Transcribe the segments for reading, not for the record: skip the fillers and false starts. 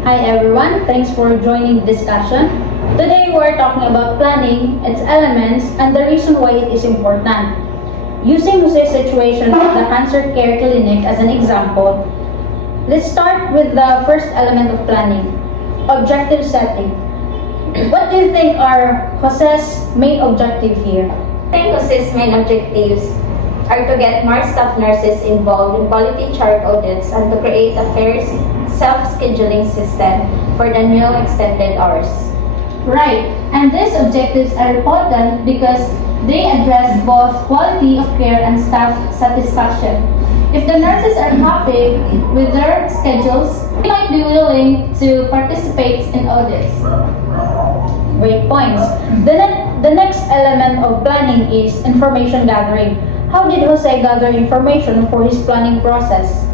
Hi everyone, thanks for joining the discussion. Today we're talking about planning, its elements, and the reason why it is important. Using Jose's situation at the cancer care clinic as an example, let's start with the first element of planning, objective setting. What do you think are Jose's main objective here? Jose's main objectives are to get more staff nurses involved in quality chart audits and to create a fair self-scheduling system for the new extended hours. Right, and these objectives are important because they address both quality of care and staff satisfaction. If the nurses are happy with their schedules, they might be willing to participate in audits. Great points. The next element of planning is information gathering. How did Jose gather information for his planning process?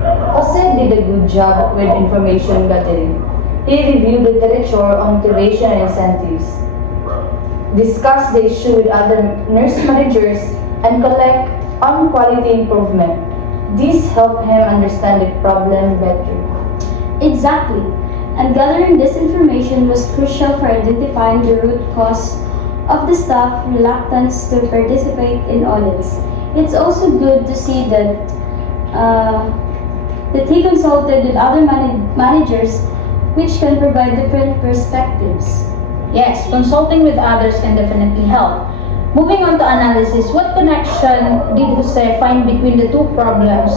Jose did a good job with information gathering. He reviewed the literature on motivation and incentives, discussed the issue with other nurse managers, and collect on quality improvement. This helped him understand the problem better. Exactly. And gathering this information was crucial for identifying the root cause of the staff reluctance to participate in audits. It's also good to see that he consulted with other managers which can provide different perspectives. Yes, consulting with others can definitely help. Moving on to analysis, what connection did Jose find between the two problems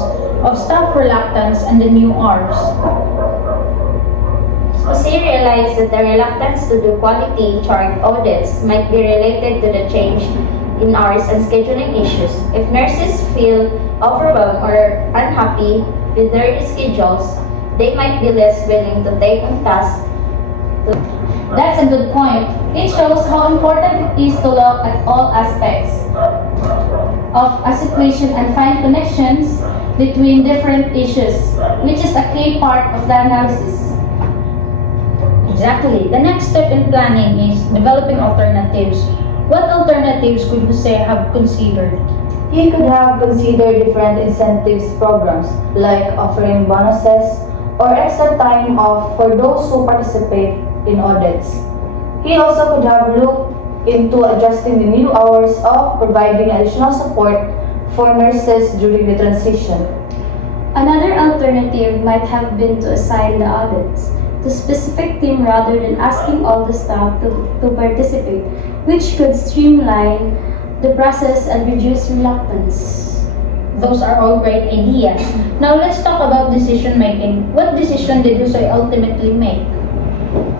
of staff reluctance and the new hours? Jose realized that the reluctance to do quality chart audits might be related to the change in hours and scheduling issues. If nurses feel overwhelmed or unhappy with their schedules, they might be less willing to take on tasks. That's a good point. It shows how important it is to look at all aspects of a situation and find connections between different issues, which is a key part of the analysis. Exactly. The next step in planning is developing alternatives. What alternatives could Jose have considered? He could have considered different incentives programs like offering bonuses or extra time off for those who participate in audits. He also could have looked into adjusting the new hours or providing additional support for nurses during the transition. Another alternative might have been to assign the audits to specific team rather than asking all the staff to participate, which could streamline the process and reduce reluctance. Those are all great ideas. Now let's talk about decision making. What decision did Jose ultimately make?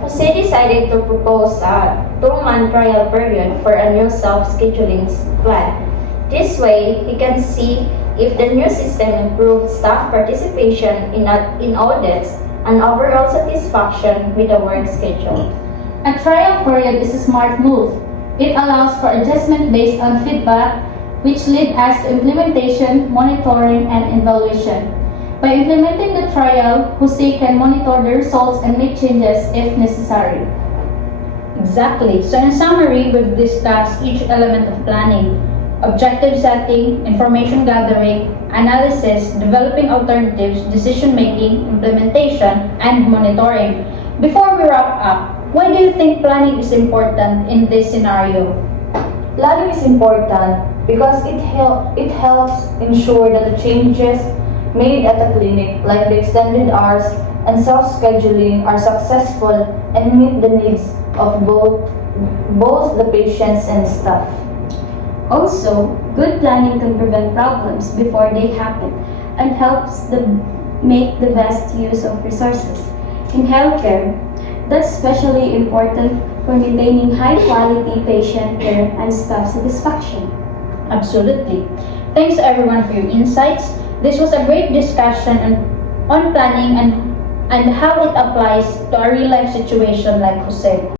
Jose decided to propose a 2-month trial period for a new self-scheduling plan. This way, he can see if the new system improved staff participation in audits and overall satisfaction with the work schedule. A trial period is a smart move. It allows for adjustment based on feedback, which lead us to implementation, monitoring, and evaluation. By implementing the trial, Jose can monitor the results and make changes if necessary. Exactly. So in summary, we've discussed each element of planning: objective setting, information gathering, analysis, developing alternatives, decision making, implementation, and monitoring. Before we wrap up, why do you think planning is important in this scenario? Planning is important because it helps ensure that the changes made at the clinic, like the extended hours and self-scheduling, are successful and meet the needs of both the patients and staff. Also, good planning can prevent problems before they happen and helps them make the best use of resources. In healthcare, that's especially important for maintaining high-quality patient care and staff satisfaction. Absolutely. Thanks everyone for your insights. This was a great discussion on planning and how it applies to a real life situation like Jose.